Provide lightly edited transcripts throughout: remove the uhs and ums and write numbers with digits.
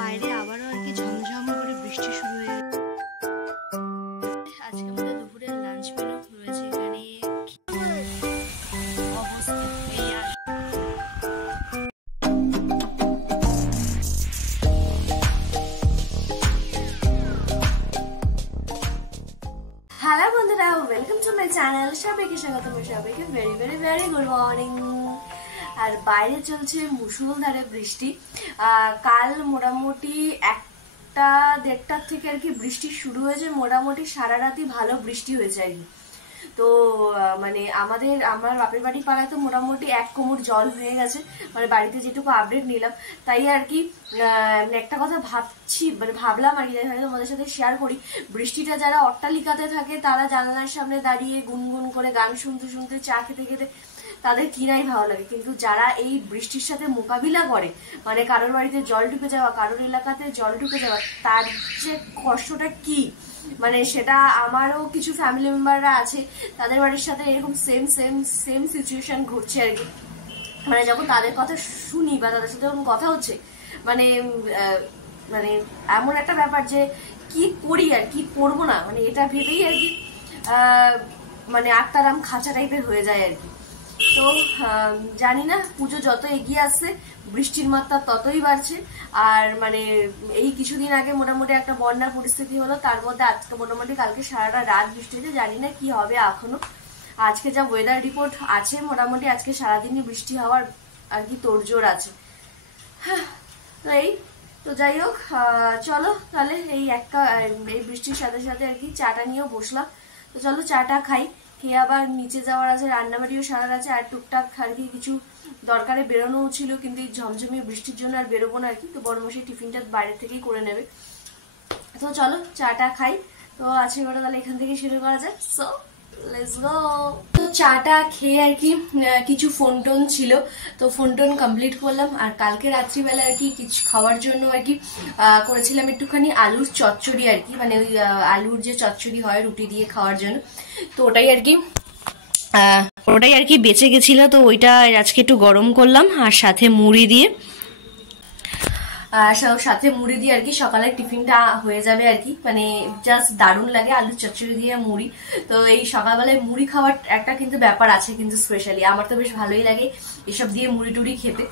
বাইরে আবারও আর কি ঝমঝম করে বৃষ্টি শুরু হয়ে গেছে। আজকে আমাদের দুপুরের লাঞ্চ মেনু রয়েছে এখানে অবস্থা এই আর হ্যালো বন্ধুরা, ওয়েলকাম টু মাই চ্যানেল। সবাইকে স্বাগত, সবাইকে very very very good morning. আর বাইরে চলছে মুষলধারে বৃষ্টি। কাল মোটামুটি 1টা-1:30টার থেকে আর কি বৃষ্টি শুরু হয়েছে। মোটামুটি সারা রাতই ভালো বৃষ্টি হয়েছে আর কি। তো মানে আমার বাপের বাড়ি পাড়ায় তো মোটামুটি 1 কোমর জল হয়ে গেছে, মানে বাড়িতে যেটুকু আপডেট নিলাম। তাই আর কি একটা কথা ভাবলাম আর কি, হয়তো তোমাদের সাথে শেয়ার করি। বৃষ্টিটা যারা অট্টালিকাতে থাকে তারা জানালার সামনে দাঁড়িয়ে গুনগুন করে গান শুনতে শুনতে চা খেতে খেতে তাদের কিনাই ভালো লাগে, কিন্তু যারা এই বৃষ্টির সাথে মোকাবিলা করে, মানে কারোর বাড়িতে জল ঢুকে যাওয়া, কারোর এলাকাতে জল ঢুকে যাওয়া, তার যে কষ্টটা কি, মানে সেটা আমারও কিছু ফ্যামিলি মেম্বাররা আছে, তাদের বাড়ির সাথে এরকম সেম সিচুয়েশন ঘটছে আর কি। মানে যখন তাদের কথা শুনি বা তাদের সাথে যখন কথা হচ্ছে, মানে মানে এমন একটা ব্যাপার যে কি করি আর কি করবো না, মানে এটা ভেবেই আর কি মানে আত্মারাম খাঁচা টাইপের হয়ে যায় আর কি। তো জানি না, পুজো যত এগিয়ে আসছে বৃষ্টির মাত্রা ততই বাড়ছে। আর মানে এই কিছুদিন আগে মোটামুটি একটা বন্যার পরিস্থিতি হলো, তার মধ্যে আজকে মোটামুটি কালকে সারাটা রাত বৃষ্টি হয়েছে। জানি না কি হবে এখনো। আজকে যা ওয়েদার রিপোর্ট আছে, মোটামুটি আজকে সারাদিনই বৃষ্টি হওয়ার আর কি তোড়জোড় আছে। হ্যাঁ, তো যাই হোক, চলো তাহলে এই বৃষ্টির সাথে সাথে আর কি চাটা নিয়েও বসলাম। তো চলো চাটা খাই, খেয়ে আবার নিচে যাওয়ার আছে, রান্নাবাড়িও সারার আছে, আর টুকটাক আর কি কিছু দরকারে বেরোনোও ছিল, কিন্তু এই ঝমঝমে বৃষ্টির জন্য আর বেরোবো না আর কি। তো বড় মশাই টিফিনটা বাইরে থেকেই করে নেবে। তো চলো চাটা খাই। তো আজকে ওটা তাহলে এখান থেকে শুরু করা যায়। So let's go. তো চাটা খেয়ে আর কি কিছু ফোন টোন ছিল, তো ফোন টোন কমপ্লিট করলাম। আর কালকে রাত্রিবেলা আর কি কিছু খাওয়ার জন্য আর কি করেছিলাম একটুখানি আলুর চচ্চড়ি আর কি, মানে ওই আলুর যে চচ্চড়ি হয় রুটি দিয়ে খাওয়ার জন্য। তো ওটাই আর কি বেঁচে গেছিল, তো ওইটা আজকে একটু গরম করলাম আর সাথে মুড়ি দিয়ে আর কি সকালের টিফিনটা হয়ে যাবে আর কি। মানে জাস্ট দারুণ লাগে আলুর চচ্চড়ি দিয়ে মুড়ি। তো এই সকালবেলায় মুড়ি খাওয়ার একটা কিন্তু ব্যাপার আছে, কিন্তু স্পেশালি আমার তো বেশ ভালোই লাগে এসব দিয়ে মুড়ি টুড়ি খেতে।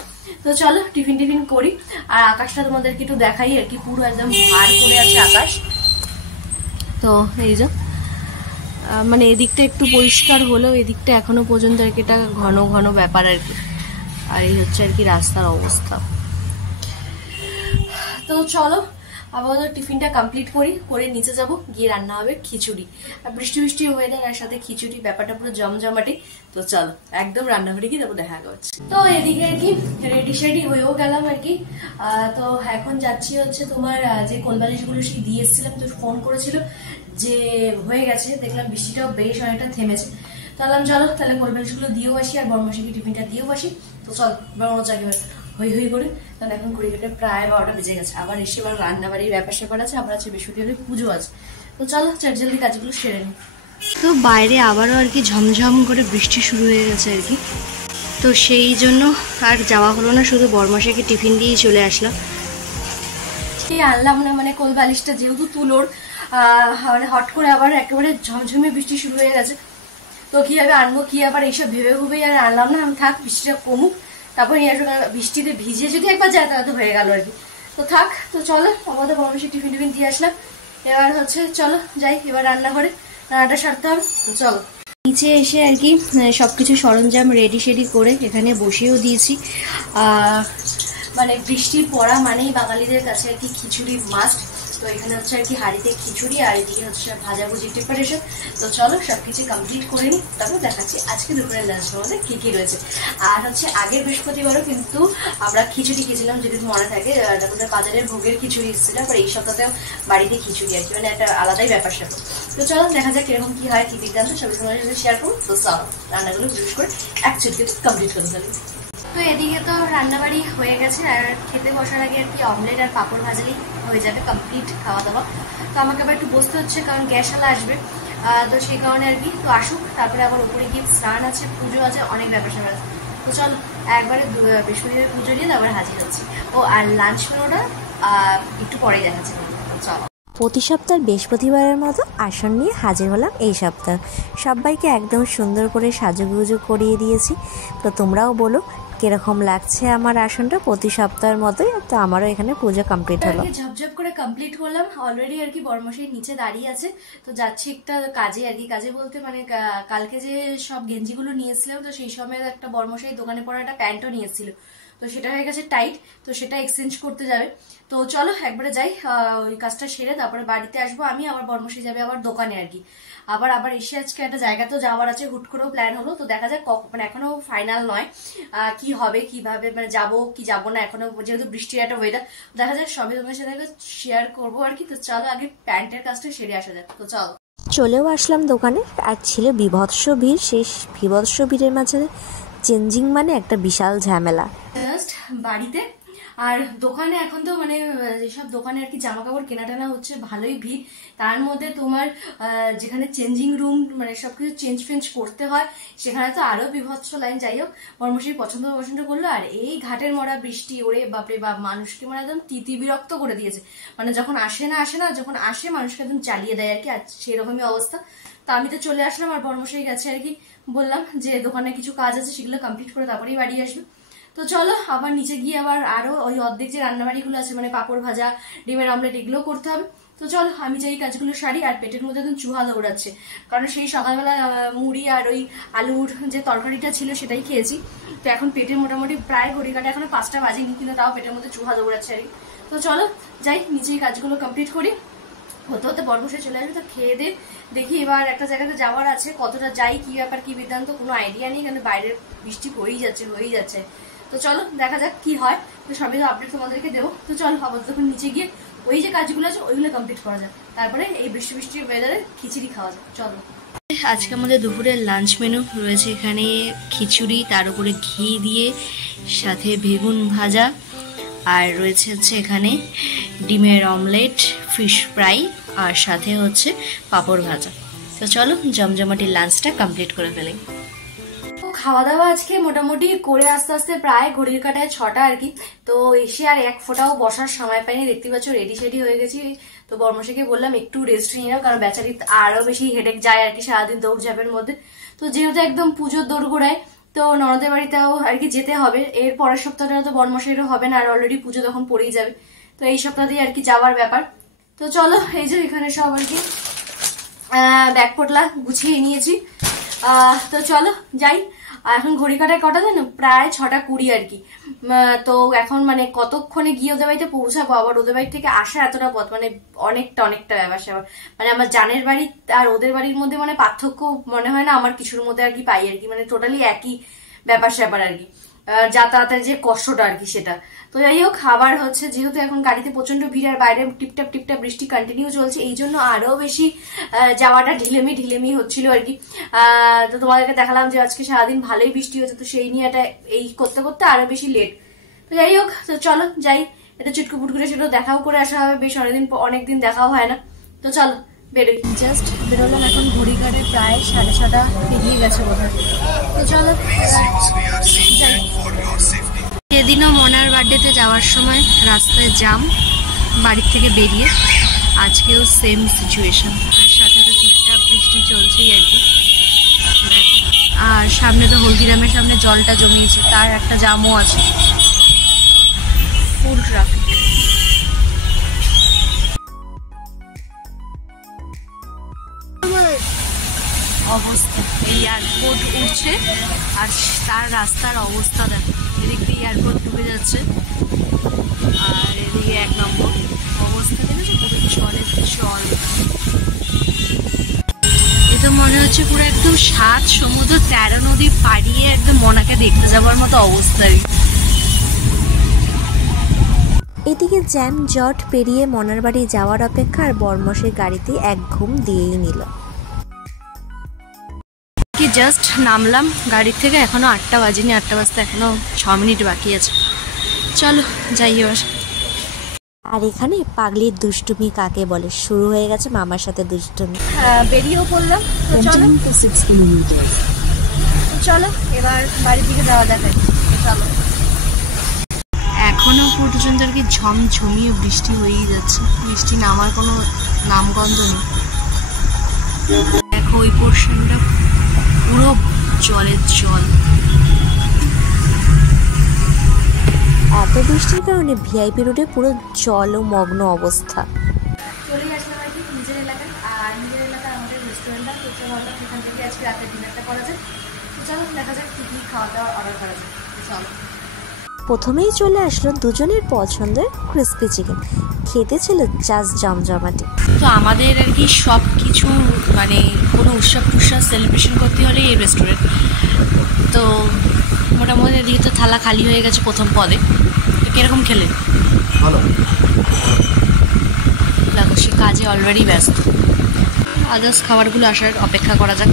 তো চলো টিফিন করি। আর আকাশটা তোমাদেরকে একটু দেখাই আর কি, পুরো একদম ভার করে আছে আকাশ। তো এই যে মানে এদিকটা একটু পরিষ্কার হলেও এদিকটা এখনো পর্যন্ত আর কি এটা ঘন ঘন ব্যাপার আর কি। আর এই হচ্ছে আর কি রাস্তার অবস্থা। তো চলো আপাতত টিফিনটা কমপ্লিট করে নিচে যাব, গিয়ে রান্না হবে খিচুড়ি। আর বৃষ্টি ওয়েদার, আর সাথে খিচুড়ি, ব্যাপারটা পুরো জমজমাটি। তো চলো একদম রান্নাঘরে গিয়ে তারপর দেখা করছি। তো এদিকে আর কি রেডি হয়েও গেলাম আর কি। তো এখন যাচ্ছি হচ্ছে তোমার যে কোলবালিশগুলো সেই দিয়ে এসেছিলাম, তো ফোন করেছিল যে হয়ে গেছে, দেখলাম বৃষ্টিটাও বেশ অনেকটা থেমেছে। চলো তাহলে কোলবালিশগুলো দিয়েও আসি আর বড়মাসিকে টিফিনটা দিয়েও আসি। তো চল বড় চাকরি হই করে, কারণ এখন ঘড়িঘাটে প্রায় 12টা বেজে গেছে। আবার এসে আবার রান্নাবাড়ির ব্যাপার আছে, আবার আছে বৃহস্পতিবারে পুজো আছে। তো চলো জলদি কাজগুলো সেরে নিই। তো বাইরে আবারও আর কি ঝমঝম করে বৃষ্টি শুরু হয়ে গেছে আর কি। তো সেই জন্য আর যাওয়া হলো না, শুধু বড়মাসাকে টিফিন দিয়েই চলে আসলাম। আনলাম না, মানে কোল বালিশটা যেহেতু তুলোর, মানে হট করে আবার একেবারে ঝমঝমে বৃষ্টি শুরু হয়ে গেছে। তো কিভাবে আনবো কি আবার এইসব ভেবেই আর আনলাম না। আমি থাক বৃষ্টিটা কমুক, তারপর বৃষ্টিতে ভিজে যদি একবার যায় তাহলে তো হয়ে গেল আর কি। তো থাক, তো চলো আমাদের বড় বেশি টিফিন দিয়ে আসলাম। এবার হচ্ছে চলো যাই এবার রান্নাঘরে, রান্নাটা সারতে হবে। তো চলো নিচে এসে আর কি সবকিছু সরঞ্জাম রেডি করে এখানে বসেও দিয়েছি। মানে বৃষ্টির পড়া মানেই বাঙালিদের কাছে আর কি খিচুড়ি মাস্ট। তো এখানে হচ্ছে আর কি হাঁড়িতে খিচুড়ি, আর এদিকে হচ্ছে ভাজাভুজি প্রিপারেশন। তো চলো সবকিছু কমপ্লিট করে নিই, তারপর দেখাচ্ছি আজকে দুপুরের লাঞ্চের মধ্যে কি কি রয়েছে। আর হচ্ছে আগের বৃহস্পতিবারও কিন্তু আমরা খিচুড়ি খেয়েছিলাম, যদি মনে থাকে, আমাদের বাজারের ভোগের খিচুড়ি এসেছিল। আর এই সপ্তাহেও বাড়িতে খিচুড়ি আর কি, মানে একটা আলাদাই ব্যাপার স্যাপার। তো চলো দেখা যাক কিরকম কি হয়, কি বিজ্ঞান সবাই তোমাদের সাথে শেয়ার করুন। তো চলো রান্নাগুলো বিশেষ করে অ্যাকচুয়ালি কমপ্লিট করে ফেলি। তো এদিকে তো রান্নাবাড়ি হয়ে গেছে, আর খেতে বসার আগে আর কি অমলেট আর পাঁপড় ভাজলেই হয়ে যাবে কমপ্লিট খাওয়া দাওয়া। তো আমাকে আবার একটু বসতে হচ্ছে, কারণ গ্যাসওয়ালা আসবে, তো সেই কারণে আর কি। তো আসুক, তারপরে আবার উপরে গিয়ে স্নান আছে, পুজো আছে, অনেক ব্যাপার স্যাপার আছে। তো চল একবারে বৃহস্পতিবার পুজো নিয়ে তারপরে হাজির হচ্ছে। ও আর লাঞ্চ মেনুটা একটু পরেই দেখাচ্ছি। চলো। প্রতি সপ্তাহ বৃহস্পতিবারের মতো আসন নিয়ে হাজির হলাম এই সপ্তাহ। সবাইকে একদম সুন্দর করে সাজুগুজু করিয়ে দিয়েছি। তো তোমরাও বলো কিরকম লাগছে আমার আসনটা প্রতি সপ্তাহের মতোই। তো আমারও এখানে পুজো কমপ্লিট হলো, ঝপঝপ করে কমপ্লিট করলাম অলরেডি আর কি। বর্মশাই নিচে দাঁড়িয়ে আছে, তো যাচ্ছি একটা কাজে আর কি। কাজে বলতে মানে কালকে যে সব গেঞ্জিগুলো নিয়েছিলাম, তো সেই সময় একটা বর্মশাই দোকানে পড়া একটা প্যান্টও নিয়েছিল, তো সেটা হয়ে গেছে টাইট, তো সেটা এক্সচেঞ্জ করতে যাবে। তো চলো একবারে যাই, ওই কাজটা সেরে তারপরে বাড়িতে আসবো আমি। আবার বর্মশাই যাবে আবার দোকানে আর কি। আবার এসে আজকে একটা জায়গাতেও যাওয়ার আছে, হুট করেও প্ল্যান হলো। তো দেখা যায় মানে এখনো ফাইনাল নয় কি হবে, কিভাবে মানে যাবো কি যাবো না এখনো, যেহেতু বৃষ্টির একটা ওয়েদার। দেখা যায় সবই তোমার সাথে শেয়ার করবো আর কি। তো চলো আগে প্যান্টের কাজটা সেরে আসা যাক। তো চলো চলেও আসলাম দোকানে। আর ছিল বিভৎস ভিড়। সেই বিভৎস ভিড়ের মাঝে চেঞ্জিং মানে একটা বিশাল ঝামেলা। জাস্ট বাড়িতে আর দোকানে এখন তো মানে যেসব দোকানে আর কি জামা কাপড় কেনা টেনা হচ্ছে, ভালোই ভিড়। তার মধ্যে তোমার যেখানে চেঞ্জিং রুম মানে সবকিছু চেঞ্জ ফেঞ্জ করতে হয়, সেখানে তো আরো বিভৎস লাইন। যাই হোক, বর্মশাই পছন্দ করলো। আর এই ঘাটের মরা বৃষ্টি, ওরে বাপরে বাপ, মানুষকে মানে একদম তিতি বিরক্ত করে দিয়েছে। মানে যখন আসে না, যখন আসে মানুষকে একদম চালিয়ে দেয় আর কি। আর সেরকমই অবস্থা। তো আমি তো চলে আসলাম, আর বর্মশাই গেছে আর কি। বললাম যে দোকানে কিছু কাজ আছে, সেগুলো কমপ্লিট করে তারপরেই বাড়ি আসবে। তো চলো আবার নিচে গিয়ে আরো ওই অর্ধেক যে রান্নাবাড়িগুলো আছে মানে পাঁপড় ভাজা, ডিমের অমলেট, এগুলো করতে হবে। তো চলো আমি যাই কাজগুলো সারি। আর পেটের মধ্যে একদম চুহা দৌড়াচ্ছে, কারণ সেই সকালবেলা মুড়ি আর ওই আলুর যে তরকারিটা ছিল সেটাই খেয়েছি। তো এখন পেটে মোটামুটি প্রায় ঘড়ি কাটা এখনো 5টা বাজেনি, কিন্তু তাও পেটের মধ্যে চুহা দৌড়াচ্ছে আর কি। তো চলো যাই নিচেই কাজগুলো কমপ্লিট করি। হতে হতে বর্মশাই চলে আসবে। তো খেয়ে দে দেখি এবার একটা জায়গাতে যাওয়ার আছে, কতটা যাই, কি ব্যাপার কি বৃত্তান্ত কোনো আইডিয়া নেই, কারণ বাইরের বৃষ্টি হয়েই যাচ্ছে। তো চলো দেখা যাক কি হয়। তো সবই তো আপডেট তোমাদেরকে দেবো। তো চলো আবার যখন নিচে গিয়ে ওই যে কাজগুলো আছে ওইগুলো কমপ্লিট করা যায়, তারপরে এই বৃষ্টির ওয়েদারে খিচুড়ি খাওয়া যায়। চলো আজকে আমাদের দুপুরের লাঞ্চ মেনু রয়েছে এখানে খিচুড়ি, তার উপরে ঘি দিয়ে, সাথে বেগুন ভাজা, আর রয়েছে হচ্ছে এখানে ডিমের অমলেট, ফিশ ফ্রাই, আর সাথে হচ্ছে পাঁপড় ভাজা। তো চলো জমজমাটি লাঞ্চটা কমপ্লিট করে ফেলি। খাওয়া দাওয়া আজকে মোটামুটি করে আস্তে আস্তে প্রায় ঘড়ির কাটায় 6টা আর কি। তো এসে আর এক ফোঁটাও বসার সময় পাইনি, দেখতে পাচ্ছ রেডি সেডি হয়ে গেছি। তো বর্মশাইকে বললাম একটু রেস্ট নিয়ে নাও, কারণ বেচারি আরো বেশি হেডেক যায় আর কি সারাদিন দৌড়ঝাঁপের মধ্যে। তো যেহেতু একদম পুজোর দোরগোড়ায়, তো ননদের বাড়িতেও আর কি যেতে হবে। এর পরের সপ্তাহটা তো বর্মশাইরও হবে না, আর অলরেডি পুজো তখন পড়েই যাবে। তো এই সপ্তাহতেই আর কি যাওয়ার ব্যাপার। তো চলো এই যে এখানে সব আর কি ব্যাগ পোটলা গুছিয়ে নিয়েছি। তো চলো যাই। এখন ঘড়ি কাটায় কটা জানো, প্রায় 6:20 আর কি। তো এখন মানে কতক্ষণে গিয়ে ওদের বাড়িতে পৌঁছাবো, আবার ওদের বাড়ি থেকে আসা এতটা পথ, মানে অনেকটা ব্যাপার স্যাপার। মানে আমার জানের বাড়ি আর ওদের বাড়ির মধ্যে মানে পার্থক্য মনে হয় না আমার কিছুর মধ্যে আর কি পাই আর কি। মানে টোটালি একই ব্যাপার স্যাপার আর কি, যাতায়াতের যে কষ্টটা আর কি সেটা। তো যাই হোক, আবার হচ্ছে যেহেতু এখন গাড়িতে প্রচন্ড ভিড়, আর বাইরে টিপটাপ বৃষ্টি কন্টিনিউ চলছে, এই জন্য আরো বেশি যাওয়াটা ঢিলেমি হচ্ছিল আর কি। তো তোমাদেরকে দেখালাম যে আজকে সারাদিন ভালোই বৃষ্টি হচ্ছে, তো সেই নিয়ে এই করতে করতে আরো বেশি লেট। তো যাই হোক, তো চলো যাই, এটা চুটকু পুটকুরে সেটা দেখাও করে আসা হবে, বেশ অনেকদিন দেখাও হয় না। তো চলো বেরোই। জাস্ট বেরোলাম, এখন ঘড়ি কাটে প্রায় 6:30 পেরিয়ে গেছে বোধহয়। তো চলো সেদিনও মনার বার্থডেতে যাওয়ার সময় রাস্তায় জ্যাম বাড়ির থেকে বেরিয়ে, আজকেও সেম সিচুয়েশন, আর সাথে তো ঠিকঠাক বৃষ্টি চলছেই আর কি। আর সামনে তো হলদিরামের সামনে জলটা জমিয়েছে, তার একটা জ্যামও আছে, ফুল ট্রাফিক। অবস্থা এই এয়ারপোর্ট উঠছে, আর তার রাস্তার অবস্থা দেখো, এদিক দিয়ে এয়ারপোর্ট ডুবে যাচ্ছে, আর এদিকে 1 নম্বর অবস্থা দেখেছো, পুরো জলের জল। এ তো মনে হচ্ছে পুরো একদম 7 সমুদ্র 13 নদী পাড়িয়ে একদম মনাকে দেখতে যাওয়ার মতো অবস্থায়। এদিকে জ্যাম জট পেরিয়ে মনার বাড়ি যাওয়ার অপেক্ষা, আর বর্মশাই গাড়িতে এক ঘুম দিয়েই নিল। জাস্ট নামলাম গাড়ি থেকে, এখনো 8টা বাজেনি, 8টা বাজতে এখনো 6 মিনিট বাকি আছে। চলো যাই এবার। আর এখানে পাগলির দুষ্টুমি কাকে বলে শুরু হয়ে গেছে, মামার সাথে দুষ্টুমি। বেরিয়েও পড়লাম। চলো এবার বাড়ির দিকে যাওয়া যাক। চলো এখন এখনো পর্যন্ত আর কি ঝমঝমিয়ে বৃষ্টি হয়েই যাচ্ছে, বৃষ্টি নামার কোনো নামগন্ধ নেই। দেখো ওই পোর্শনটা পুরো জলের জল। এত বৃষ্টির কারণে ভিআইপি রোডে পুরো জলমগ্ন অবস্থা। চলে আসলাম আর কি নিজের এলাকায়, আর নিজের এলাকায় আমাদের রেস্টুরেন্টটা হচ্ছে, ভাবলাম সেখান থেকে আজকে রাতে ডিনারটা করা যায়। তো চলো দেখা যাক কী কী খাওয়া দাওয়া অর্ডার করা যায়। চলো প্রথমেই চলে আসলো দুজনের পছন্দের ক্রিস্পি চিকেন, খেতে ছিল জাস্ট জমজমাটি। তো আমাদের আর কি সব কিছু মানে কোনো উৎসব টুৎসব সেলিব্রেশন করতে হলে এই রেস্টুরেন্ট। তো মোটামুটি এদিকে তো থালা খালি হয়ে গেছে প্রথম পদে। তো কীরকম খেলে? ভালো। দেখো সে কাজে অলরেডি ব্যস্ত, আদার্স খাবারগুলো আসার অপেক্ষা করা যাক।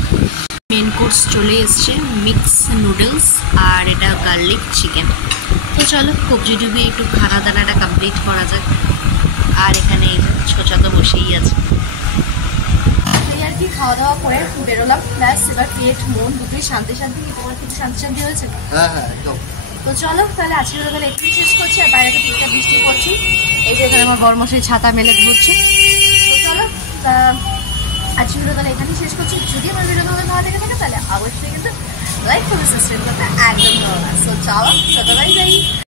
মেন কোর্স চলে এসছে, মিক্স নুডলস আর এটা গার্লিক চিকেন। তো চলো কবজি ডুবিয়ে একটু খানা দানাটা কমপ্লিট করা যাক। আর এখানে এই ছোচা তো বসেই আছে। এই আর কি খাওয়া দাওয়া করে বেরোলাম, ব্যাস এবার পেট মন দুটোই শান্তি শান্তি। তোমার কিছু শান্তি শান্তি হয়েছে? হ্যাঁ হ্যাঁ একদম। তো চলো তাহলে আজকে তাহলে একটু শেষ করছি, আর বাইরে তো কিছুটা বৃষ্টি পড়ছি। এই যে এখানে আমার বড়মশাই ছাতা মেলে ঘুরছে। তো চলো আজকে তাহলে এখানেই শেষ করছি। যদি আমার ভিডিও তোমাদের ভালো লেগে থাকে তাহলে অবশ্যই কিন্তু লাইক করবে, সাবস্ক্রাইব করতে একদম ভালো। তো চলো বাই বাই।